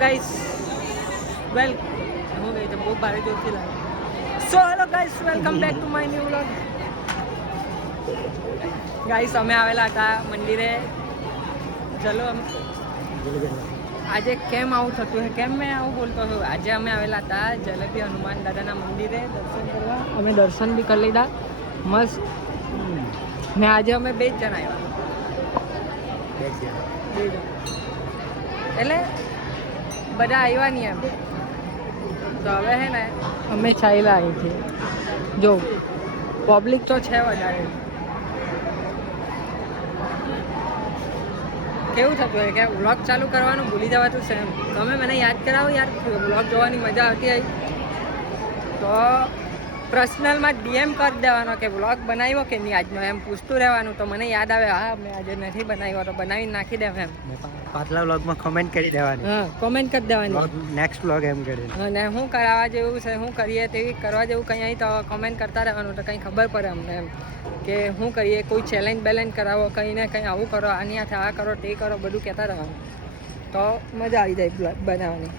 Guys વેલ હું ગઈ તો બહુ ભારે જોરથી લાગે. So hello guys, welcome back to my new vlog. Guys અમે આવેલા હતા મંદિરે. ચલો આજે કેમ આવું થતું હે, કેમ મેં આવું બોલતો છું. આજે અમે આવેલા હતા જલેબી હનુમાન દાદાના મંદિરે દર્શન કરવા. અમે દર્શન બી કરી લીધા મસ્ત. ને આજે અમે 2 જ જણા આવ્યા. એટલે બધા આવ્યા નહીં એમ. તો હવે હે ને અમે ચાલ્યા અહીંથી. જો પબ્લિક તો છે વધારે. કેવું થતું હોય કે વ્લોગ ચાલુ કરવાનું ભૂલી જવાતું છે એમ. તમે મને યાદ કરાવો યાર, વ્લોગ જોવાની મજા આવતી આવી તો પર્સનલમાં ડીએમ કરી દેવાનો કે વ્લોગ બનાવ્યો કે નહીં આજનો, એમ પૂછતું રહેવાનું. તો મને યાદ આવે હા મેં આજે નથી બનાવ્યો, તો બનાવીને નાખી દેવ એમ. પાછલા વ્લોગમાં કમેન્ટ કરી દેવાની. હા કોમેન્ટ કરી દેવાની. નેક્સ્ટ વ્લોગ એમ કરીને. અને શું કરાવવા જેવું છે, શું કરીએ તેવી કરવા જેવું કંઈ અહીં તો કોમેન્ટ કરતા રહેવાનું. તો કંઈ ખબર પડે અમને એમ કે શું કરીએ. કોઈ ચેલેન્જ બેલેન્જ કરાવો, કંઈ ને કંઈ આવું કરો, આની હાથે આ કરો તે કરો, બધું કહેતા રહેવાનું. તો મજા આવી જાય બનાવવાની.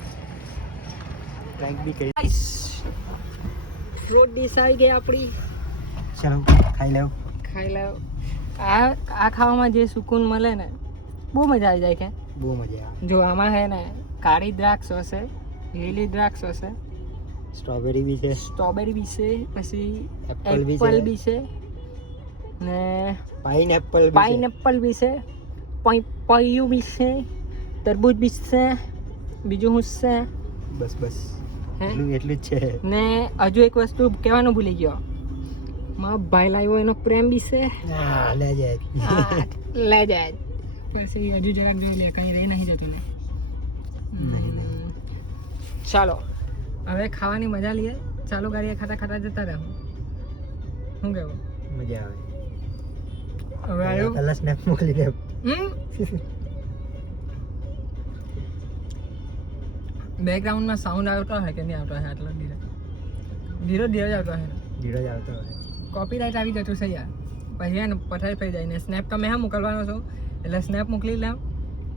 પ્રેન્ક બી કરી. ફ્રૂટ ડીશ આવી ગઈ આપણી. ચાલો ખાઈ લેવ. ખાઈ લેવ. આ ખાવામાં જે સુકૂન મળે ને બહુ મજા આવી જાય. કે બહુ મજા આવે. જો આમાં છે ને કાળી દ્રાક્ષ હશે, લીલી દ્રાક્ષ હશે, સ્ટ્રોબેરી બી છે, સ્ટ્રોબેરી બી છે, પછી એપલ બી બી છે, ને પાઇનએપલ બી છે, પૈયું બી છે, તરબૂચ બી છે, બીજું શું છે? બસ હે એટલું જ છે. ને હજુ એક વસ્તુ કહેવાનું ભૂલી ગયો. મારો ભાઈ લાવ્યો એનો પ્રેમ બી છે. હા લે જાય. લે જાય. પછી હજુ જરાક જોઈ લે, કઈ રહી નહીં જતું ને. ચાલો હવે ખાવાની મજા લઈએ. ચાલો ગાડીએ ખાતા ખાતા જતા રહે. શું કહેવું? મજા આવે. હવે આવ્યું પહેલા સ્નેપ મોકલી દે. બેકગ્રાઉન્ડમાં સાઉન્ડ આવતો હોય કે નહીં આવતો હોય? આટલો ધીરે આવતો હોય. ધીરજ આવતો હોય. કોપીરાઇટ આવી જતું છે યાર. પછી એને પથારી થઈ જાય ને. સ્નેપ તો મેં હા મોકલવાનો છું, એટલે સ્નેપ મોકલી લઉં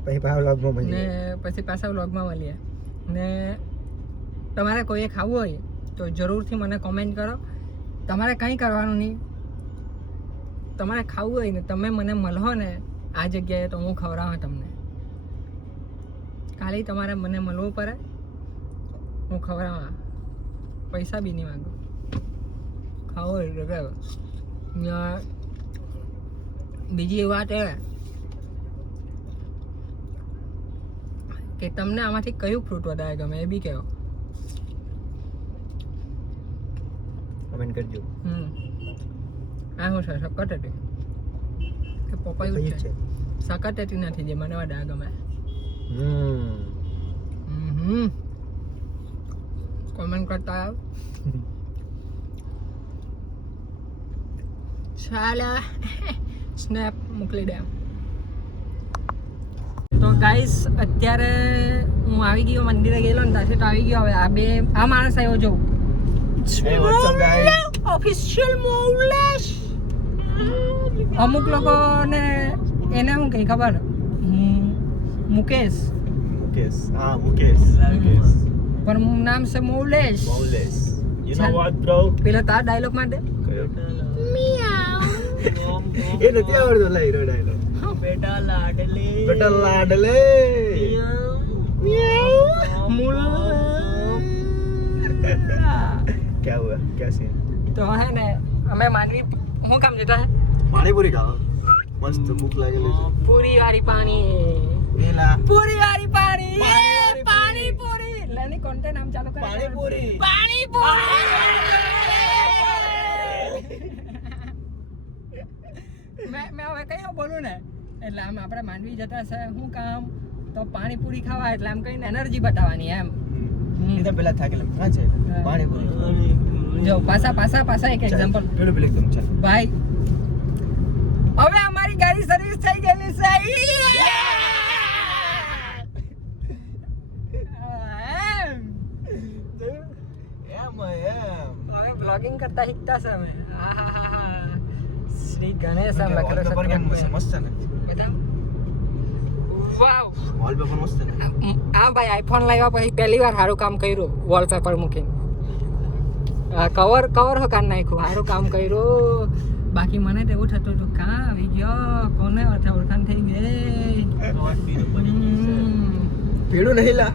પછી પાછા વ્લોગમાં ને મળીએ. પછી પાછા વ્લોગમાં મળીએ. ને તમારે કોઈએ ખાવું હોય તો જરૂરથી મને કોમેન્ટ કરો. તમારે કંઈ કરવાનું નહીં. તમારે ખાવું હોય ને તમે મને મળો ને આ જગ્યાએ તો હું ખવડાવું તમને. ખાલી તમારે મને મળવું પડે, હું ખવડાવવા. પૈસા બી નહીં માંગુ. ખાવો એટલે બીજી વાત એ કે તમને આમાંથી કયું ફ્રૂટ વધારે ગમે એ બી કહો. કમેન્ટ કરજો. આ શું છે? સકટેટી કે પપૈયું જ છે? સકટેટી નથી જે મને વધારે ગમે. કોમેન્ટ કરતા આવ. ચાલો સ્નેપ મોકલી દે. તો ગાઈસ અત્યારે હું આવી ગયો, મંદિરે ગયેલો ને ત્યાંથી તો આવી ગયો. હવે આ માણસ આવ્યો જો ઓફિશિયલ મોવલેશ. અમુક લોકોને એને શું કહે ખબર? મુકેશ. હા મુકેશ. પણ નામ છે મોવલેશ. You know what bro? પેલો તાર ડાયલોગ માટે એ નથી આવડતો લાઈરો ડાયલોગ. બેટા લાડલે क्या हुआ क्या सीन? તો હે ને અમે માંડવી શું કામ જતા હે? પાણીપુરી ખાવા મસ્ત ભૂખ લાગેલી છે. પૂરી વાળી પાણી. એલા પૂરી વાળી પાણી. પાણીપુરી. લેની કોન્ટેન્ટ નામ ચાલુ કર. પાણીપુરી. મેં હવે કઈ બોલું ને એટલે આમ આપણે માંડવી જતા છે શું કામ તો પાણીપુરી ખાવા, એટલે આમ કઈ એનર્જી બતાવવાની એમ. ઇધર પેલા થાકેલા હા છે પાણીપુરી. જો પાછા એક એક્ઝામ્પલ પેલું એકદમ છે ભાઈ. હવે અમારી ગાડી સર્વિસ થઈ ગયેલી છે. હવે બ્લોગિંગ કરતા શીખતા છે અમે. શ્રી ગણેશ મસ્ત છે ને બતાવ. વાવ વોલપેપર મસ્ત ને આ ભાઈ આઈફોન લાવ્યા પછી પહેલી વાર સારું કામ કર્યું વોલપેપર મૂકીને કવર કાઢ નાખ્યું સારું કામ કર્યું બાકી મને તો એવું થતું હતું કાં આવી ગયો કોને ઓળખાણ થઈ ગઈ પીળું નહીં લા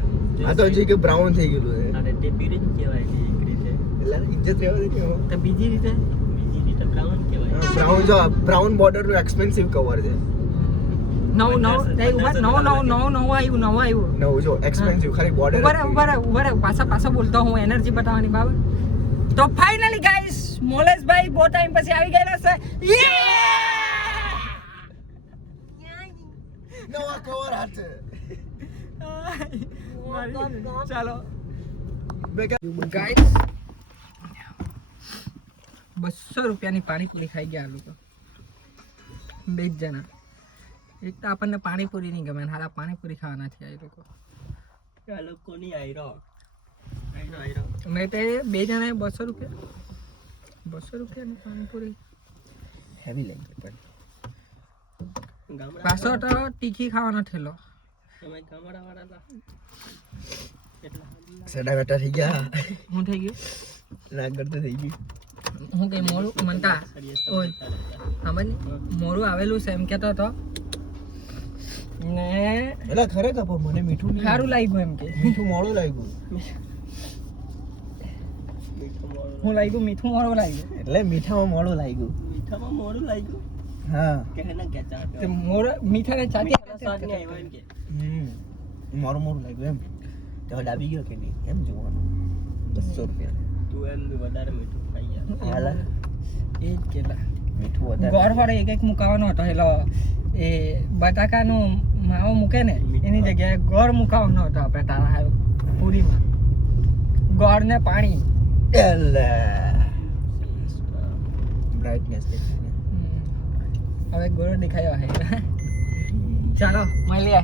આ તો હજી કે બ્રાઉન થઈ ગયેલું છે અરે તે પીળું જ કહેવાય છે એક રીતે એટલે ઇજ્જત રહેવા દે કે તો બીજી રીતે બ્રાઉન કહેવાય બ્રાઉન જો બ્રાઉન બોર્ડર નું એક્સપેન્સિવ કવર છે નવું આવ્યું નવું જો એક્સપેન્સિવ ખાલી બોર્ડર ઉભા રહે પાછા બોલતો હું એનર્જી બતાવવાની બાબત તો ફાઇનલી ગાઈસ મોલેશભાઈ બહુ ટાઈમ પછી આવી ગયેલા છે નવા કવર હાથે ચાલો ગાઈસ ગાઈસ 200 રૂપિયાની પાણીપુરી ખાઈ ગયા આ લોકો બે જ જણા એક તો આપણને પાણીપુરી નહીં ગમે હારા પાણીપુરી ખાવાના છે આ લોકો આ લોકોની આયરો મેં તો બે જણાએ 200 રૂપિયાની પાણીપુરી હેવી લાગી પણ પાછો તો તીખી ખાવાનો ઠેલો તમે ગામડાવાળા સડા બેટા થઈ ગયા હું થઈ ગયું નાક કરતો થઈ ગયું હું કઈ મોરું મનતા ઓય ખબર નહીં મોરું આવેલું છે એમ કહેતો હતો ને એટલે ખરેખર પણ મને મીઠું નહીં સારું લાગ્યું એમ કે મીઠું મોડું લાગ્યું હું લાગ્યું મીઠું મોરું લાગ્યું એટલે મીઠામાં મોડું લાગ્યું મીઠામાં મોડું લાગ્યું હા કે ના કે ચા તે મોર મીઠાને ચાટી સ્વાદ નહીં આવ્યો એમ કે મોડું મોડું લાગ્યું એમ તો ડાબી ગયો કે નહીં એમ જોવાનું 200 રૂપિયા તું એમ વધારે મીઠું ખાઈ ગયા હાલા એ જ કેટલા મીઠું વધારે ગોળ ફળે એક મુકાવાનો હતો એટલે એ બટાકાનો માવો મૂકે ને એની જગ્યાએ ગોળ મુકાવાનો હતો આપણે તારા પૂરીમાં ગોળ ને પાણી એટલે બ્રાઇટનેસ દેખાય હવે ગોળો દેખાયો હે ચાલો મળીએ